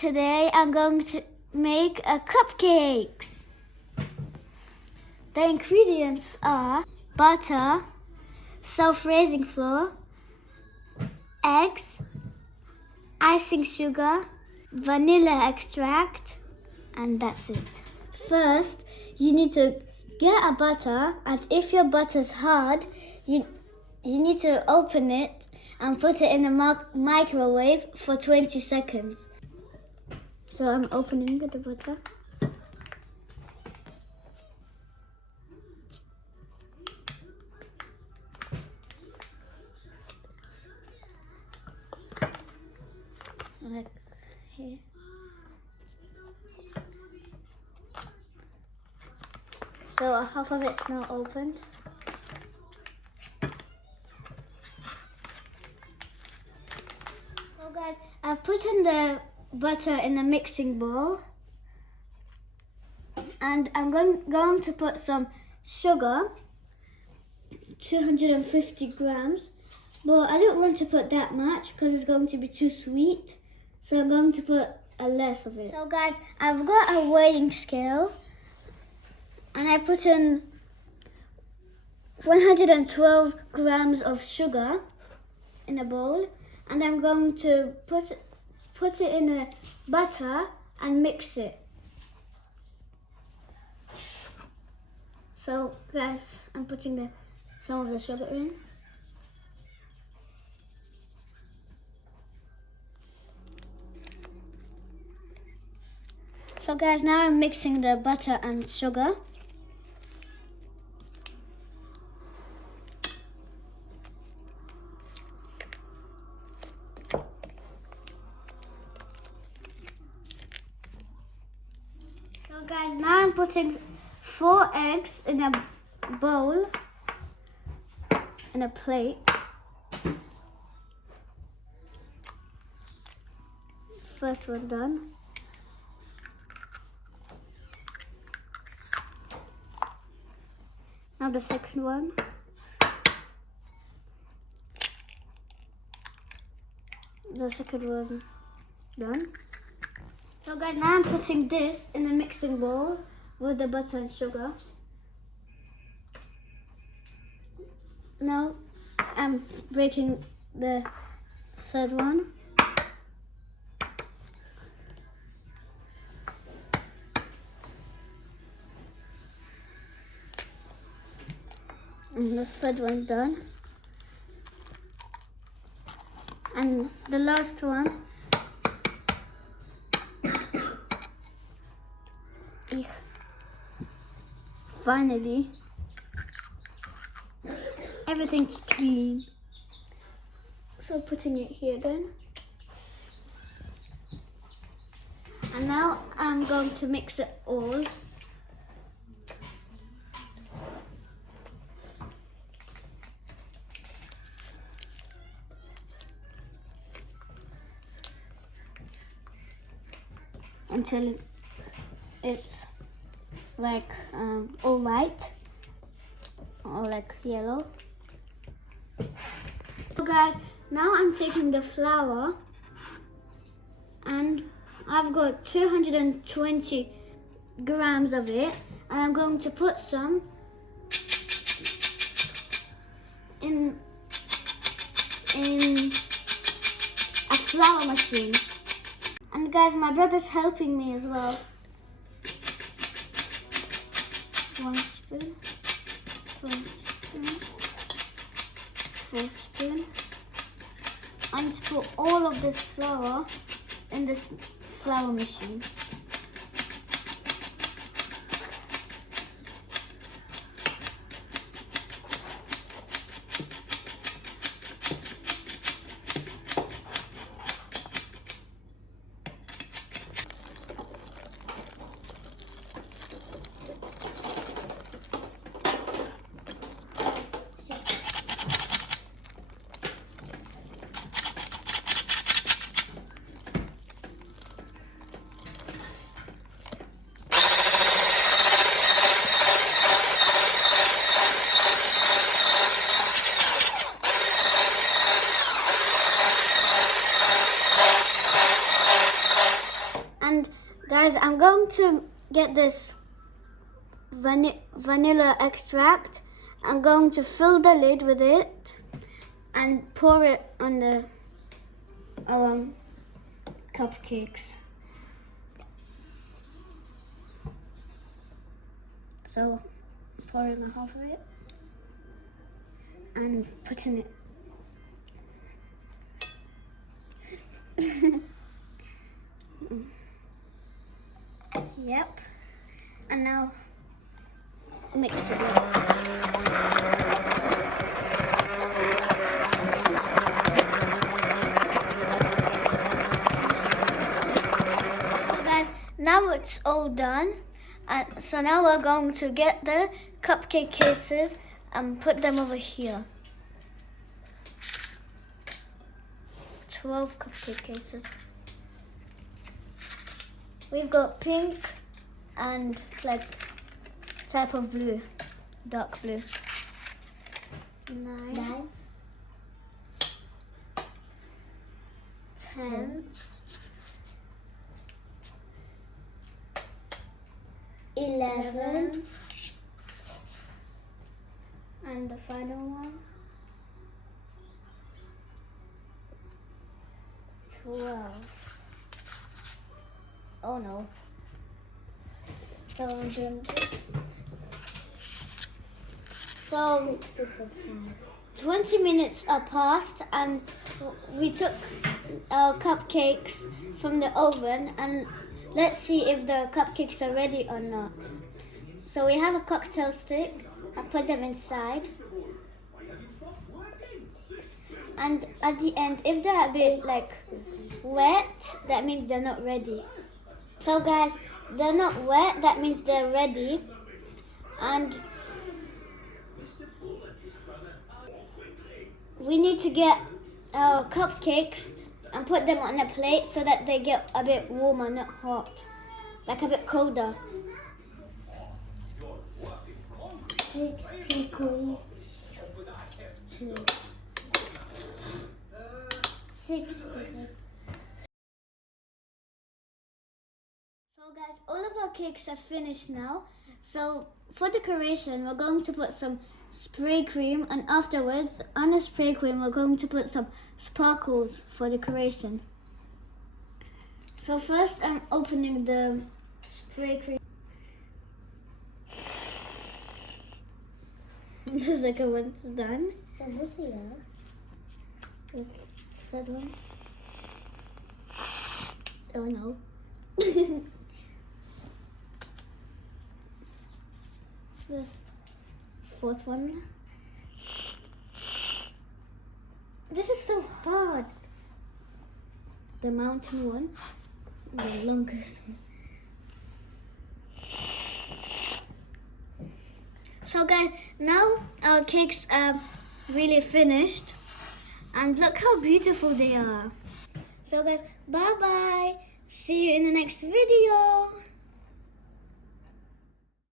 Today I'm going to make a cupcakes. The ingredients are butter, self-raising flour, eggs, icing sugar, vanilla extract, and that's it. First, you need to get a butter, and if your butter's hard, you need to open it and put it in the microwave for 20 seconds. So I'm opening the butter. Like here. So half of it's now opened. So guys, I've put in the butter in a mixing bowl, and I'm going to put some sugar, 250 grams, but I don't want to put that much because it's going to be too sweet, so I'm going to put a less of it. So guys, I've got a weighing scale, and I put in 112 grams of sugar in a bowl, and I'm going to put it in the butter and mix it. So guys, I'm putting some of the sugar in. So guys, now I'm mixing the butter and sugar. So guys, now I'm putting 4 eggs in a bowl, in a plate. First one done. Now the second one. The second one done. So guys, now I'm putting this in a mixing bowl with the butter and sugar. Now I'm breaking the third one. And the third one done. And the last one. Finally, everything's clean. So putting it here then. And now I'm going to mix it all. Until it's like all white or like yellow. So guys, now I'm taking the flour, and I've got 220 grams of it, and I'm going to put some in a flour machine. And guys, my brother's helping me as well. 1 spoon, 1 spoon, 4 spoon. I need to put all of this flour in this flour machine. Guys, I'm going to get this vanilla extract. I'm going to fill the lid with it and pour it on the cupcakes. So, pouring a half of it and putting it. Yep. And now mix it up. So guys, now it's all done. So now we're going to get the cupcake cases and put them over here. 12 cupcake cases. We've got pink and like type of blue, dark blue. Nice. 10. 11. And the final one. 12. Oh no. So I'm doing this. So 20 minutes are passed and we took our cupcakes from the oven and let's see if the cupcakes are ready or not. So we have a cocktail stick and put them inside. And at the end, if they're a bit like wet, that means they're not ready. So guys, they're not wet, that means they're ready. And we need to get our cupcakes and put them on a plate so that they get a bit warmer, not hot, like a bit colder. 60. 60. So guys, all of our cakes are finished now. So for decoration, we're going to put some spray cream, and afterwards on the spray cream we're going to put some sparkles for decoration. So first I'm opening the spray cream. The second one's done. Third one. Oh no. The fourth one. This is so hard. The mountain one, the longest one. So guys, now our cakes are really finished and look how beautiful they are. So guys, bye bye. See you in the next video.